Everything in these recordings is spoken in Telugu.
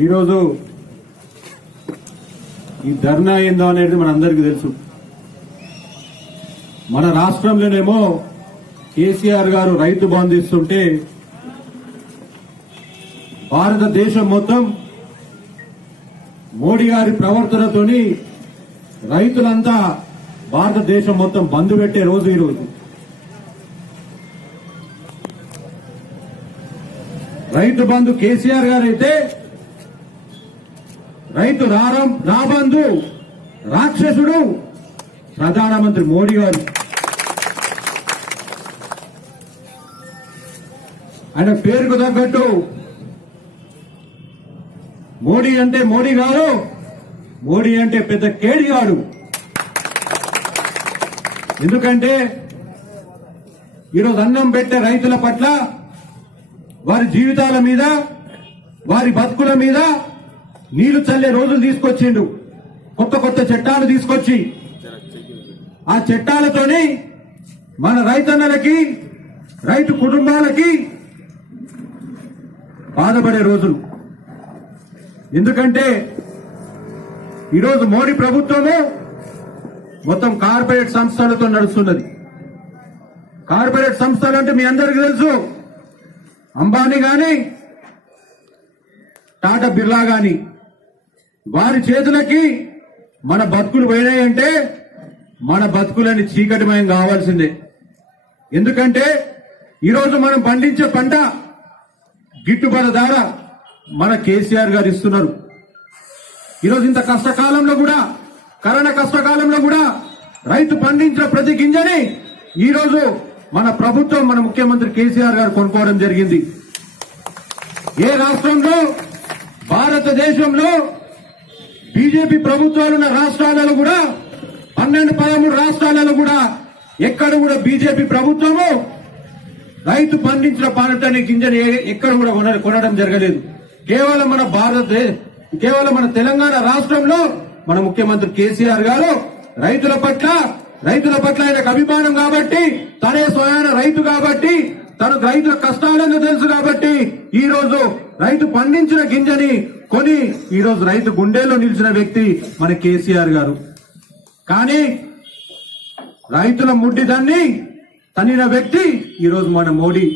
ఈరోజు ఈ ధర్నా ఏందో అనేది మనందరికీ తెలుసు. మన రాష్ట్రంలోనేమో కేసీఆర్ గారు రైతు బంధు ఇస్తుంటే భారతదేశం మొత్తం మోడీ గారి ప్రవర్తనతోని రైతులంతా భారతదేశం మొత్తం బంద్ పెట్టే రోజు ఈరోజు. రైతు బంధు కేసీఆర్ గారైతే రైతు రాబంధు రాక్షసుడు ప్రధానమంత్రి మోడీ గారు. ఆయన పేరుకు తగ్గట్టు మోడీ అంటే మోడీ గారు, మోడీ అంటే పెద్ద కేడిగాడు. ఎందుకంటే ఈరోజు అన్నం పెట్టే రైతుల పట్ల, వారి జీవితాల మీద, వారి బతుకుల మీద నీళ్లు చల్లే రోజులు తీసుకొచ్చిండు. కొత్త కొత్త చట్టాలు తీసుకొచ్చి ఆ చట్టాలతోని మన రైతన్నలకి, రైతు కుటుంబాలకి బాధపడే రోజులు. ఎందుకంటే ఈరోజు మోడీ ప్రభుత్వము మొత్తం కార్పొరేట్ సంస్థలతో నడుస్తున్నది. కార్పొరేట్ సంస్థలు అంటే మీ అందరికీ తెలుసు. అంబానీ గాని, టాటా బిర్లా గాని, వారి చేతులకి మన బతుకులు పోయినాయంటే మన బతుకులని చీకటిమయం కావాల్సిందే. ఎందుకంటే ఈరోజు మనం పండించే పంట గిట్టుబాటు ధర మన కేసీఆర్ గారు ఇస్తున్నారు. ఈరోజు ఇంత కష్టకాలంలో కూడా, కరోనా కష్టకాలంలో కూడా రైతు పండించిన ప్రతి గింజని ఈరోజు మన ప్రభుత్వం, మన ముఖ్యమంత్రి కేసీఆర్ గారు కొనుక్కోవడం జరిగింది. ఏ రాష్ట్రంలో, భారతదేశంలో బీజేపీ ప్రభుత్వాలున్న రాష్ట్రాలలో కూడా 12-13 రాష్ట్రాలలో కూడా ఎక్కడ కూడా బీజేపీ ప్రభుత్వము రైతు పండించిన పంటని గింజని ఎక్కడ కూడా కొనడం జరగలేదు. కేవలం మన తెలంగాణ రాష్ట్రంలో మన ముఖ్యమంత్రి కేసీఆర్ గారు రైతుల పట్ల ఆయనకు అభిమానం కాబట్టి, తనే స్వయాన రైతు కాబట్టి, తనకు రైతుల కష్టాలను తెలుసు కాబట్టి ఈ రోజు రైతు పండించిన గింజని కొని ఈ రోజు రైతు గుండెల్లో నిలిచిన వ్యక్తి మన కేసీఆర్ గారు. కానీ రైతుల ముడ్డిదాన్ని తనిన వ్యక్తి ఈరోజు మన మోడీ.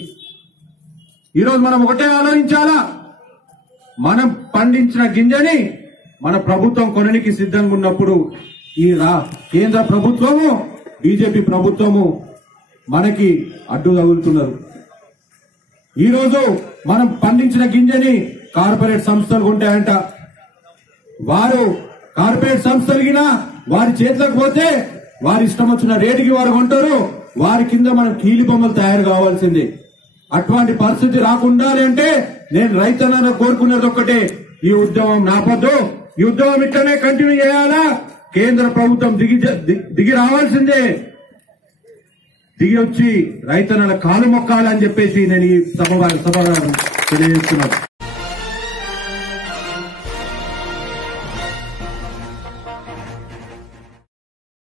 ఈరోజు మనం ఒకటే ఆలోచించాలా, మనం పండించిన గింజని మన ప్రభుత్వం కొనడానికి సిద్ధంగా ఉన్నప్పుడు ఈ కేంద్ర ప్రభుత్వము, బీజేపీ ప్రభుత్వము మనకి అడ్డు తగులుతున్నారు. ఈరోజు మనం పండించిన గింజని కార్పొరేట్ సంస్థలు కొంటాయంట. వారు కార్పొరేట్ సంస్థలు వారి చేతులకు పోతే వారి ఇష్టం వచ్చిన రేటుకి వారు కొంటారు. వారి కింద మనం కీలి బొమ్మలు తయారు కావాల్సిందే. అటువంటి పరిస్థితి రాకుండా అంటే నేను రైతన్న కోరుకునేది ఒక్కటే, ఈ ఉద్యమం నాపద్దు. ఈ ఉద్యమం ఇట్లనే కంటిన్యూ చేయాలా. కేంద్ర ప్రభుత్వం దిగి రావాల్సిందే. దిగి వచ్చి రైతన్నల కాలు మొక్కాలని చెప్పేసి నేను ఈ సభ తెలియజేస్తున్నాను.